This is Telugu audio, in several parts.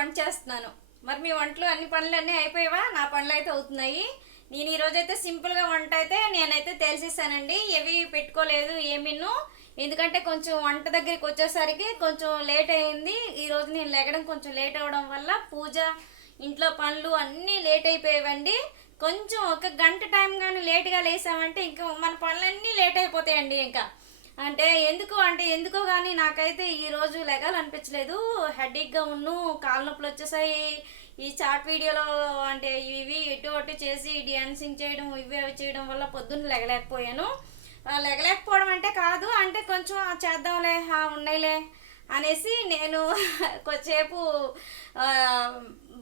వంట చేస్తున్నాను. మరి మీ వంటలు అన్ని పనులన్నీ అయిపోయావా? నా పనులు అయితే అవుతున్నాయి. నేను ఈరోజైతే సింపుల్గా వంట అయితే నేనైతే తేల్చేసానండి. ఏవి పెట్టుకోలేదు ఏమీను. ఎందుకంటే కొంచెం వంట దగ్గరికి వచ్చేసరికి కొంచెం లేట్ అయింది. ఈరోజు నేను లెగడం కొంచెం లేట్ అవ్వడం వల్ల పూజ ఇంట్లో పనులు అన్నీ లేట్ అయిపోయావండి. కొంచెం ఒక గంట టైం కానీ లేట్గా లేసామంటే ఇంకా మన పనులన్నీ లేట్ అయిపోతాయండి. ఇంకా ఎందుకో కానీ నాకైతే ఈరోజు లెగాలనిపించలేదు. హెడేక్గా కాళ్ళ నొప్పులు వచ్చేసాయి. ఈ షార్ట్ వీడియోలో ఇవి ఇటు అటు చేసి డాన్సింగ్ చేయడం ఇవి అవి చేయడం వల్ల పొద్దున్న లెగలేకపోయాను. లెగలేకపోవడం అంటే కాదు, కొంచెం చేద్దాంలే ఉన్నాయిలే అనేసి నేను కొద్దిసేపు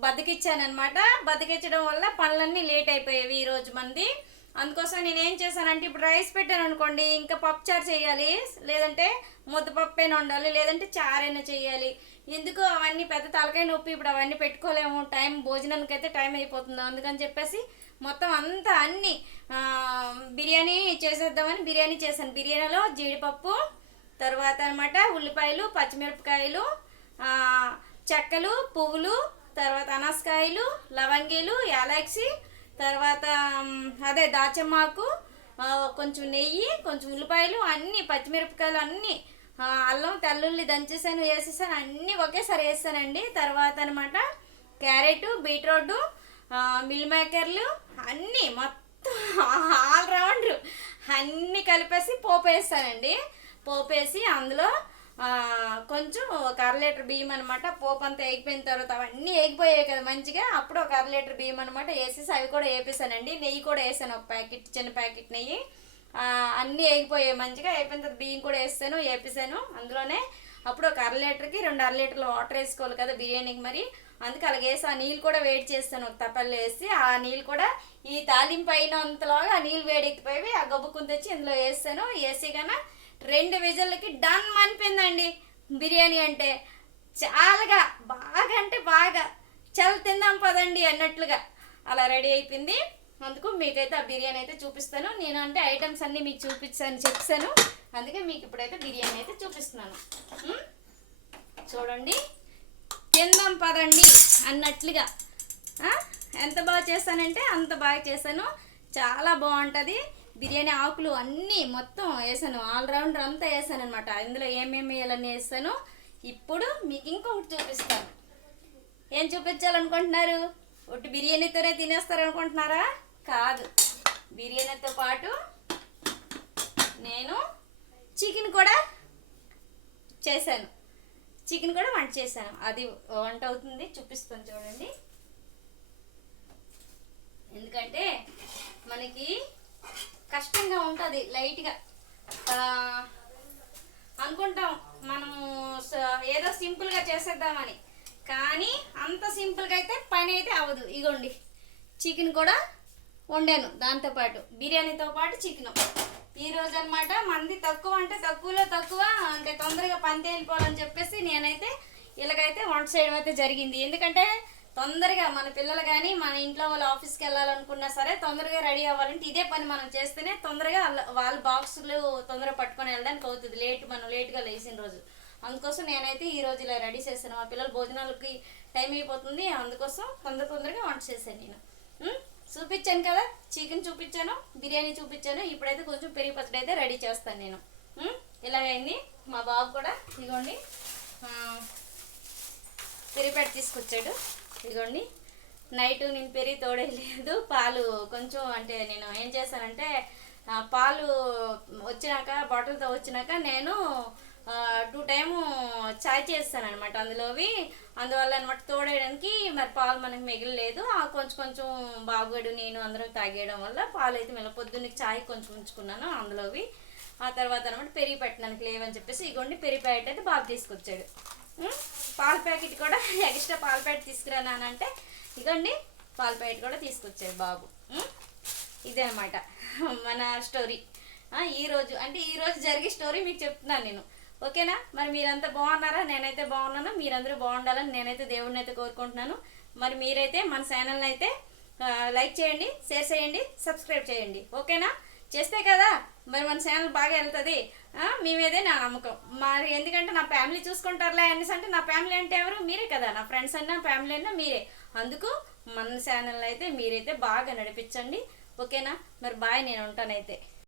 బతికిచ్చానమాట. బతికించడం వల్ల పనులన్నీ లేట్ అయిపోయేవి ఈరోజు మంది. అందుకోసం నేనేం చేశానంటే ఇప్పుడు రైస్ పెట్టాను అనుకోండి, ఇంకా పప్పుచారు చేయాలి, లేదంటే ముద్దపప్పైనా వండాలి, లేదంటే చారైనా చేయాలి. ఎందుకు అవన్నీ పెద్ద తలకాయ నొప్పి, ఇప్పుడు అవన్నీ పెట్టుకోలేము. భోజనానికి అయితే టైం అయిపోతుంది. అందుకని చెప్పేసి మొత్తం అంతా అన్నీ బిర్యానీ చేసేద్దామని బిర్యానీ చేశాను. బిర్యానీలో జీడిపప్పు, తర్వాత ఉల్లిపాయలు, పచ్చిమిరపకాయలు, చెక్కలు, పువ్వులు, తర్వాత అనసకాయలు, లవంగీలు, యాలక్సి, తర్వాత దాచమ్మాకు, కొంచెం నెయ్యి, కొంచెం ఉల్లిపాయలు, అన్నీ పచ్చిమిరపకాయలు అన్నీ, అల్లం తెల్లుల్లి దంచేసాను, వేసేసాను, అన్నీ ఒకేసారి వేసానండి. తర్వాత క్యారెట్, బీట్రూట్, మిల్ మేకర్లు అన్నీ మొత్తం ఆల్రౌండ్ అన్నీ కలిపేసి పోపు వేస్తానండి. పోపేసి అందులో కొంచెం ఒక 1/2 లీటర్ బియ్యం అనమాట. పోపు అంతా వేగిపోయిన తర్వాత అవన్నీ వేగిపోయాయి కదా మంచిగా, అప్పుడు ఒక 1/2 లీటర్ బియ్యం అనమాట వేసేసి అవి కూడా వేపేసానండి. నెయ్యి కూడా వేసాను, ఒక ప్యాకెట్, చిన్న ప్యాకెట్ నెయ్యి. అన్నీ వేగిపోయాయి మంచిగా. అయిపోయిన తర్వాత బియ్యం కూడా వేపేసాను అందులోనే. అప్పుడు ఒక 1/2 లీటర్కి 2 1/2 లీటర్లు వాటర్ వేసుకోవాలి కదా బిర్యానీకి. మరి అందుకే అలాగే వేసి ఆ నీళ్ళు కూడా వేడి చేస్తాను ఒక తప్పల్లో వేసి. ఆ నీళ్ళు కూడా ఈ తాలింపు అయినంతలాగా ఆ నీళ్ళు వేడెక్కిపోయి ఆ గబ్బుకుని తెచ్చి ఇందులో వేస్తాను. వేసి కన్నా 2 విజిల్లకి డన్ అనిపోయిందండి బిర్యానీ. అంటే చాలాగా బాగా చాలా తిందాం పదండి అన్నట్లుగా అలా రెడీ అయిపోయింది. అందుకు మీకైతే ఆ బిర్యానీ అయితే చూపిస్తాను. నేను ఐటమ్స్ అన్నీ మీకు చెప్పాను. అందుకే మీకు ఇప్పుడైతే బిర్యానీ అయితే చూపిస్తున్నాను. చూడండి, తిందాం పదండి అన్నట్లుగా ఎంత బాగా చేస్తానంటే అంత బాగా చేశాను. చాలా బాగుంటుంది. బిర్యానీ ఆకులు అన్నీ మొత్తం వేసాను, ఆల్రౌండర్ అంతా వేసాను అనమాట. ఇందులో ఏమేమి వేయాలని వేస్తాను. ఇప్పుడు మీకు ఇంకొకటి చూపిస్తాను. ఏం చూపించాలనుకుంటున్నారు? ఒకటి బిర్యానీతోనే తినేస్తారు అనుకుంటున్నారా? కాదు, బిర్యానీతో పాటు నేను చికెన్ కూడా చేశాను. చికెన్ కూడా వంట చేశాను. అది వంట అవుతుంది, చూపిస్తాను చూడండి. ఎందుకంటే మనకి కష్టంగా ఉంటుంది. లైట్గా అనుకుంటాం మనం ఏదో సింపుల్గా చేసేద్దామని, కానీ అంత సింపుల్గా అయితే పని అయితే అవ్వదు. ఇగోండి, చికెన్ కూడా వండాను దాంతోపాటు, బిర్యానీతో పాటు చికెన్. ఈరోజు అనమాట మంది తక్కువ, తక్కువలో తక్కువ, తొందరగా పని తేలిపోవాలని చెప్పేసి నేనైతే ఇలాగైతే వంట చేయడం అయితే జరిగింది. ఎందుకంటే తొందరగా మన పిల్లలు కానీ మన ఇంట్లో వాళ్ళు ఆఫీస్కి వెళ్ళాలనుకున్నా సరే తొందరగా రెడీ అవ్వాలంటే ఇదే పని మనం చేస్తేనే తొందరగా వాళ్ళ బాక్సులు తొందరగా పట్టుకొని వెళ్ళడానికి అవుతుంది. మనం లేట్గా లేచిన రోజు. అందుకోసం నేనైతే ఈరోజు ఇలా రెడీ చేశాను. మా పిల్లల భోజనాలకి టైం అయిపోతుంది, అందుకోసం తొందరగా వంట చేశాను నేను. చూపించాను కదా, చికెన్ చూపించాను, బిర్యానీ చూపించాను. ఇప్పుడైతే కొంచెం పెరుగు పచ్చడి అయితే రెడీ చేస్తాను నేను. ఇలాగైంది. మా బాబు కూడా ఇదిగోండి పెరిగేపేట తీసుకొచ్చాడు. ఇదిగోండి, నైట్ నేను పెరిగి తోడేయలేదు. పాలు కొంచెం నేను ఏం చేశానంటే పాలు వచ్చినాక బాటిల్తో వచ్చినాక నేను 2 టైము చాయ్ చేస్తాను అనమాట అందువల్ల అనమాట తోడేయడానికి. మరి పాలు మనకి మిగిలిలేదు. కొంచెం బాబుగడు నేను అందరం తాగేయడం వల్ల పాలు అయితే పొద్దున్నకి చాయ్ కొంచెం ఉంచుకున్నాను అందులోవి. ఆ తర్వాత అనమాట పెరిగి పెట్టడానికి లేవని చెప్పేసి ఇగోండి పెరిగి ప్యాకెట్ అయితే బాబు తీసుకొచ్చాడు. పాల ప్యాకెట్ కూడా ఎక్స్ట్రా పాల ప్యాకెట్ తీసుకురానంటే ఇగోండి పాల ప్యాకెట్ కూడా తీసుకొచ్చాడు బాబు. ఇదే అనమాట మన స్టోరీ. ఈరోజు జరిగే స్టోరీ మీకు చెప్తున్నాను నేను. ఓకేనా? మరి మీరంతా బాగున్నారా? నేనైతే బాగున్నాను. మీరందరూ బాగుండాలని నేనైతే దేవుడిని అయితే కోరుకుంటున్నాను. మరి మీరైతే మన ఛానల్ని అయితే లైక్ చేయండి, షేర్ చేయండి, సబ్స్క్రైబ్ చేయండి. ఓకేనా? చేస్తే కదా మరి మన ఛానల్ బాగా వెళ్తుంది. మీ మీదే నా నమ్మకం. మరి ఎందుకంటే నా ఫ్యామిలీ చూసుకుంటారులే అనేసి అంటే, నా ఫ్యామిలీ అంటే ఎవరు? మీరే కదా. నా ఫ్రెండ్స్ అన్నా ఫ్యామిలీ అన్నా మీరే. అందుకు మన ఛానల్ అయితే మీరైతే బాగా నడిపించండి, ఓకేనా? మరి బాయ్, నేను ఉంటానైతే.